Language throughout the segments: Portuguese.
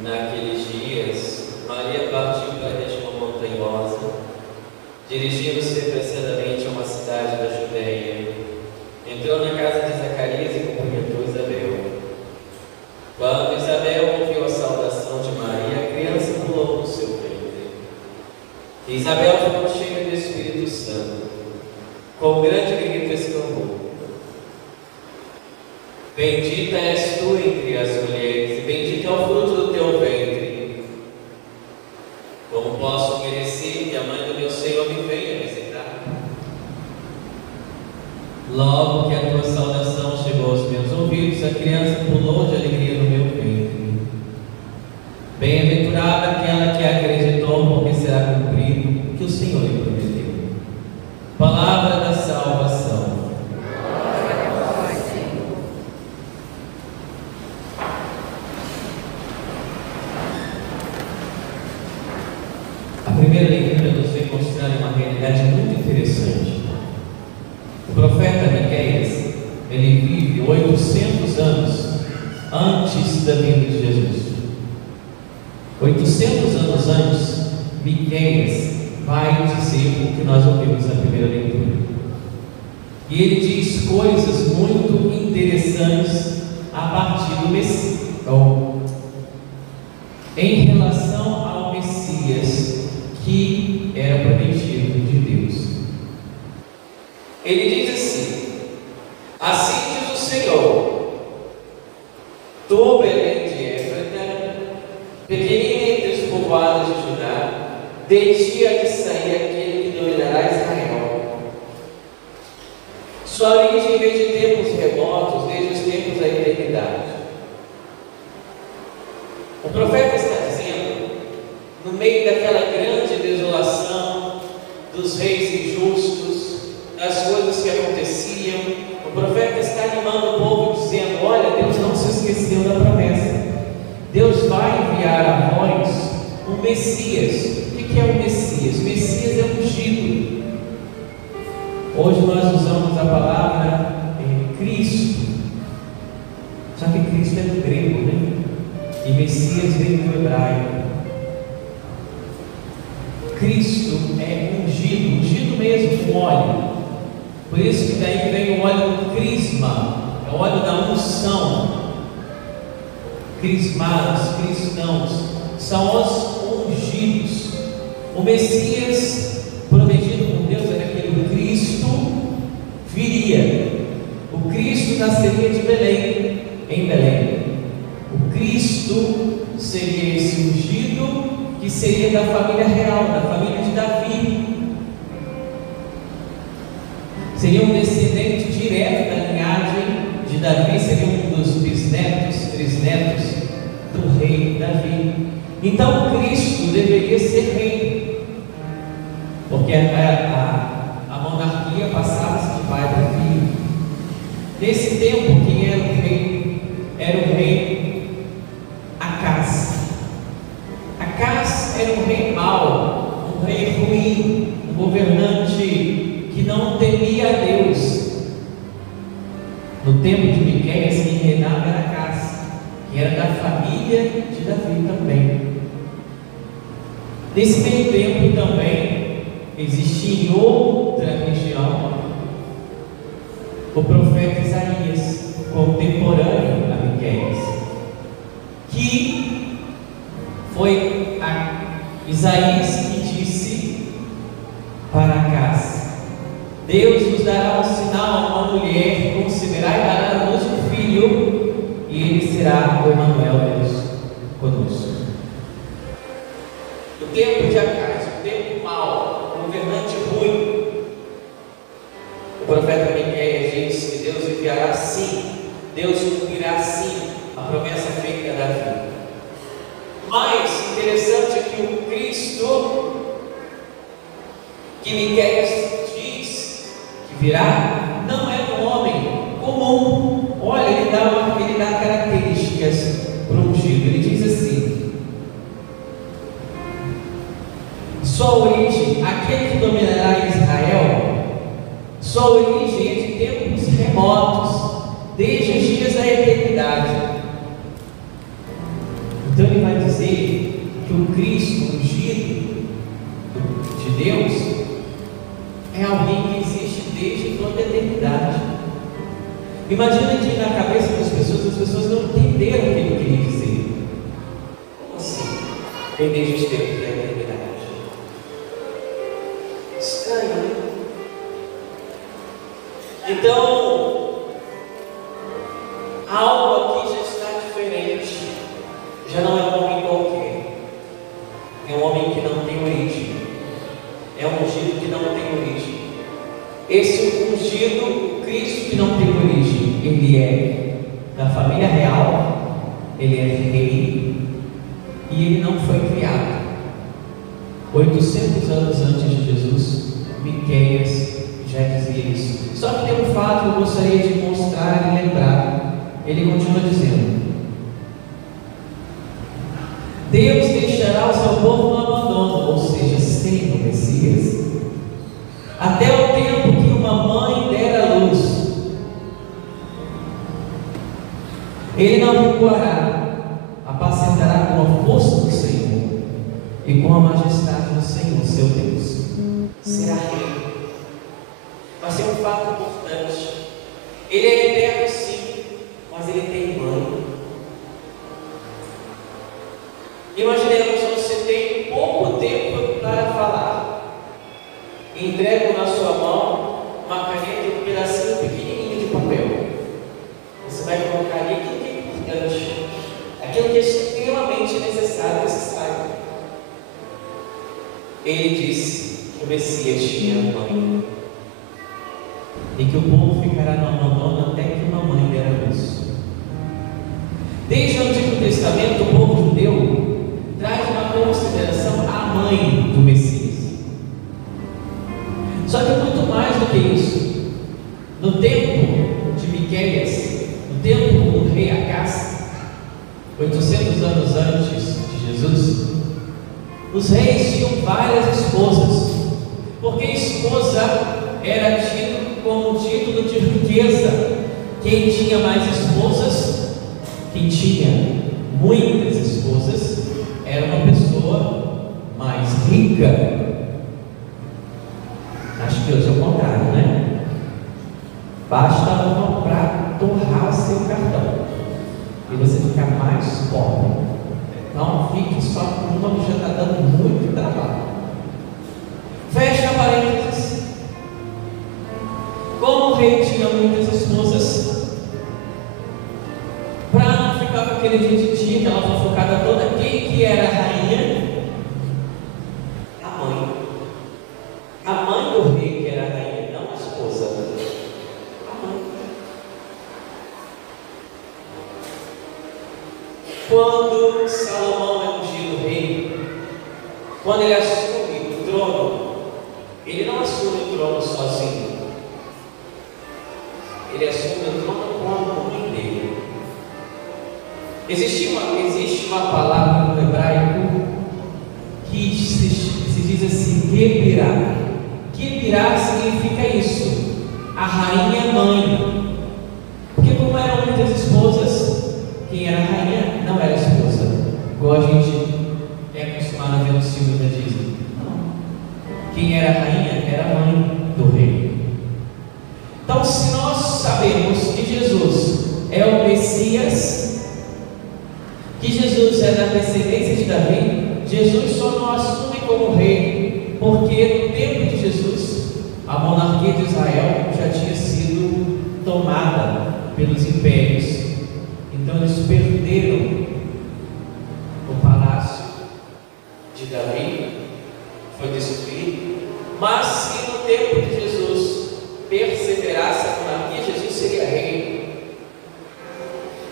Naqueles dias, Maria partiu para a região montanhosa, dirigindo-se apressadamente a uma cidade da Judeia. Entrou na casa de Zacarias e cumprimentou Isabel. Quando Isabel ouviu a saudação de Maria, a criança pulou no seu ventre. E Isabel ficou cheia do Espírito Santo. Com grande grito exclamou: Bendita és tu entre as mulheres, e bendito é o fruto do teu ventre. Como posso merecer que a mãe do meu Senhor me venha visitar? Logo que a tua saudação chegou aos meus ouvidos, a criança pulou de alegria no meu ventre. Bem-aventurada aquela que acreditou, porque será cumprido o que o Senhor lhe prometeu. Palavra da salvação. A primeira leitura nos vem mostrar uma realidade muito interessante. O profeta Miqueias, ele vive 800 anos antes da vinda de Jesus. 800 anos antes, Miqueias vai dizer o que nós ouvimos na primeira leitura. E ele diz coisas muito interessantes a partir do Messias, em relação ao Messias que era prometido de Deus. Ele diz assim: assim diz o Senhor, tu, Belém de Éfrata, pequenina entre os povoados de Judá, de ti há de sair aquele que dominará Israel. Sua origem vem de tempos remotos, desde os tempos da eternidade. O profeta está dizendo, no meio daquela grande desolação dos reis injustos, das coisas que aconteciam, o profeta está animando o povo dizendo: olha, Deus não se esqueceu da promessa. Deus vai enviar a vós o Messias. O que é o Messias? O Messias é ungido. Hoje nós usamos a palavra Cristo, só que Cristo é do grego, né? E Messias vem do hebraico. Cristo é ungido, ungido mesmo com óleo. Por isso que daí vem o óleo do crisma, é o óleo da unção. Crismados, cristãos, são os ungidos. O Messias prometido por Deus era que o Cristo viria. O Cristo nasceria de Belém, em Belém. O Cristo seria esse ungido, que seria da família real, da família de Davi. Seria um descendente direto da linhagem de Davi, seria um dos bisnetos, trisnetos do rei Davi. Então Cristo deveria ser rei. porque a monarquia passava-se de pai para filho. Nesse tempo, quem era o rei? Era o rei Acás. Acás era um rei mau, um rei ruim, um governante que não temia a Deus. No tempo de Miqueias, quem reinava era Acás, que era da família de Davi também. Nesse meio tempo também existia em outra região o profeta Isaías, contemporâneo a Miqueias, que foi a Isaías que disse para Acás: Deus nos dará um sinal a uma mulher que conceberá e dará à luz um filho, e ele será o Emanuel, Deus conosco. No tempo de Acás, o tempo mau, o governante ruim, o profeta Miqueias disse que Deus enviará sim, Deus cumprirá sim a promessa feita a Davi. Mas interessante é que o Cristo que Miqueias diz que virá não é um homem comum. Olha, ele dá características para o ungido. Ele diz assim: sua origem, aquele que dominará Israel, sua origem é de tempos remotos, desde os dias da eternidade. Então ele vai dizer que o Cristo ungido de Deus é alguém que existe desde toda a eternidade. Imagina que na cabeça das pessoas, as pessoas não entenderam o que ele queria dizer. Como assim? Vem desde os tempos da eternidade. Estranho, né? Então, algo aqui já está diferente. Já não é um homem qualquer. É um homem que não tem origem. É um ungido que não tem origem. Esse ungido, o Cristo que não tem origem, ele é da família real, ele é rei, e ele não foi criado. 800 anos antes de Jesus, Miqueias já dizia isso. Só que tem um fato que eu gostaria de mostrar e lembrar. Ele continua dizendo: Deus deixará o seu povo no abandono, ou seja, sem o Messias, até o tempo que uma mãe der à luz. Ele não recuará, apacentará com a força do Senhor e com a majestade do Senhor, seu Deus. Será rei. Mas tem um fato importante: ele é eterno sim, mas ele tem mãe. Imaginemos, você tem pouco tempo para falar, entrega na sua mão uma caneta e um pedacinho pequenininho de papel. Você vai colocar ali aquilo que é importante, aquilo que é extremamente necessário que você saiba. Ele disse que o Messias tinha mãe, e que o povo ficará no abandono até que uma mãe der a luz. Desde o Antigo Testamento, o povo judeu traz uma consideração à mãe do Messias. Só que muito mais do que isso. No tempo de Miqueias, no tempo do rei Acás, 800 anos antes de Jesus, os reis tinham várias esposas, porque esposa era tido como título de riqueza. Quem tinha mais esposas, quem tinha muitas esposas, era uma pessoa mais rica. Acho que hoje é o contrário, né? Basta uma para torrar seu cartão e você ficar mais pobre. Não fique só com uma que já está dando muito trabalho. Fecha parênteses. Como o rei tinha muitas esposas, para não ficar com aquele tititi, aquela fofocada toda, quem que era a rainha? A mãe. A mãe do rei que era a rainha, não a esposa. A mãe. Quando Salomão é ungido rei, quando ele assume o trono, ele não assume o trono sozinho. Ele assume o trono com a mãe dele. Existe uma palavra no hebraico que se diz assim, Gebirá. Gebirá significa isso, a rainha mãe. Porque como eram muitas esposas, quem era a rainha não era esposa, igual a gente é acostumado a ver nos filmes da Disney. Não. Quem era a rainha era a mãe do rei. Então, se nós sabemos que Jesus é o Messias, que Jesus é da descendência de Davi, Jesus só não assume como rei, porque no tempo de Jesus, a monarquia de Israel já tinha sido tomada pelos impérios. Então eles perderam o palácio de Davi, foi destruído. Mas se no tempo de Jesus perseverasse a monarquia, Jesus seria rei.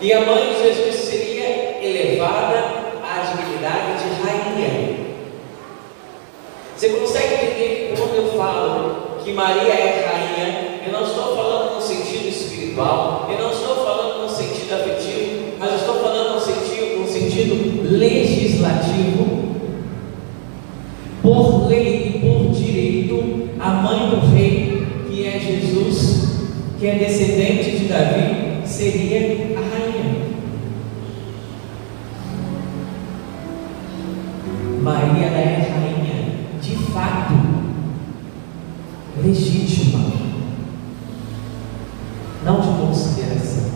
E a mãe de Jesus seria elevada à dignidade de rainha. Você consegue entender que quando eu falo que Maria é rainha, eu não estou falando no sentido espiritual, eu não estou falando no sentido afetivo, mas eu estou falando no sentido legislativo. Por lei e por direito, a mãe do rei, que é Jesus, que é descendente de Davi, seria a rainha. Maria é rainha, de fato, legítima, não de consideração.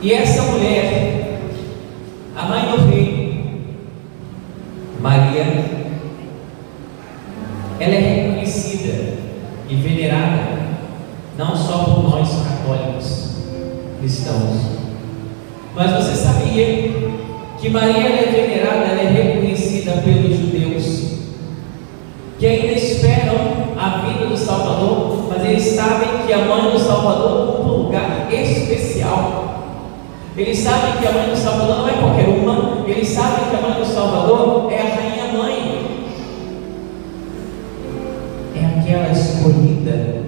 E essa mulher, a mãe do rei, Maria, ela é reconhecida e venerada não só por nós católicos cristãos, mas você sabia que Maria é venerada, ela é reconhecida pelos judeus, que ainda esperam a vinda do Salvador, mas eles sabem que a mãe do Salvador ocupa um lugar especial. Eles sabem que a mãe do Salvador não é qualquer uma, eles sabem que a mãe do Salvador é a rainha mãe, é aquela escolhida.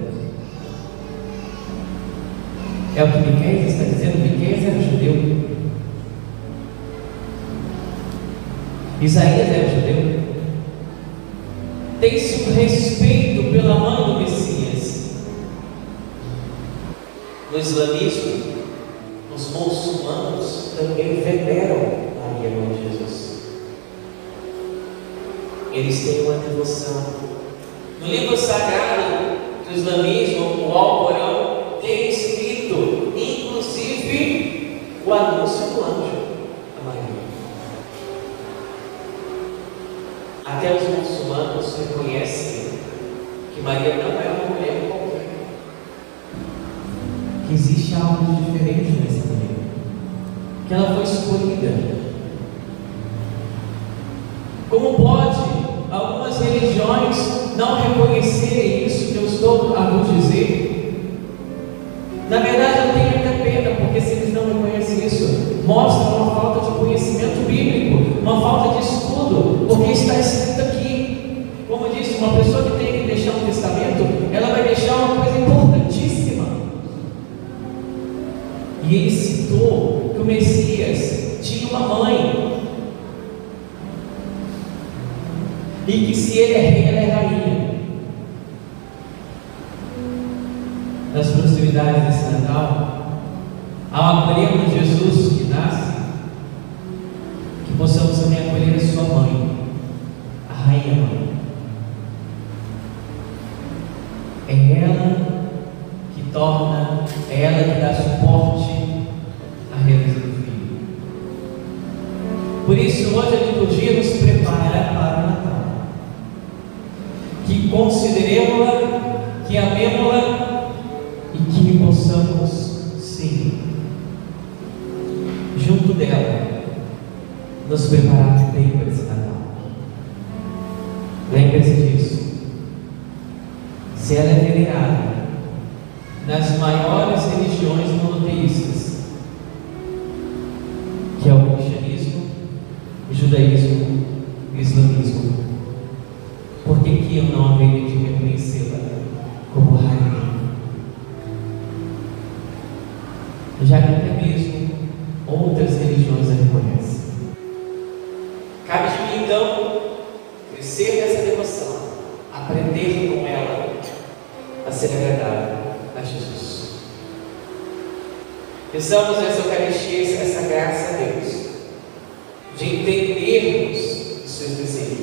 É o que Miqueias está dizendo. Miqueias era judeu, Isaías era judeu. Tem-se um respeito pela mãe do Messias. No islamismo, os muçulmanos também veneram Maria, mãe de Jesus. Eles têm uma devoção. No livro sagrado do islamismo, o Alcorão, tem escrito, inclusive, o anúncio do anjo a Maria. Até os muçulmanos reconhecem que Maria não é uma mulher qualquer, que existe algo diferente nessa mulher, que ela foi escolhida. Como pode algumas religiões não reconhecerem isso que eu estou a vos dizer? Na verdade, eu tenho até pena, porque se eles não reconhecem isso, mostra uma falta de conhecimento bíblico, uma falta de estudo, porque está escrito aqui. Como disse, uma pessoa que tem que deixar um testamento, ela vai deixar uma coisa importantíssima. E ele citou que o Messias tinha uma mãe, e que se ele é rei, ela é rainha. Nas proximidades desse Natal, ao acolher de Jesus que nasce, que possamos também acolher a sua mãe, a rainha mãe. É ela que torna, é ela que dá suporte à realização do Filho. Por isso, hoje a liturgia nos prepara para o Natal. Que consideremos-la, que amemos-la e que possamos, sim, junto dela, nos preparar bem para esse Natal. Lembre-se disso. Se ela é venerada nas maiores religiões monoteístas, que é o cristianismo, o judaísmo e o islamismo, poderiam não haver de reconhecê-la como rainha. Já que até mesmo outras religiões a reconhecem. Cabe de mim, então, crescer nessa devoção, aprender com ela a ser agradável a Jesus. Peçamos essa Eucaristia, essa graça a Deus, de entendermos os seus desígnios,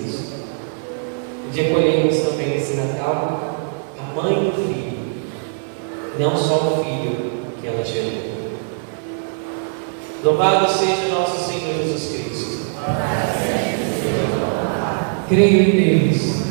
de acolhermos também nesse Natal a mãe do Filho, não só o Filho que ela gerou. Louvado seja nosso Senhor Jesus Cristo. Creio em Deus,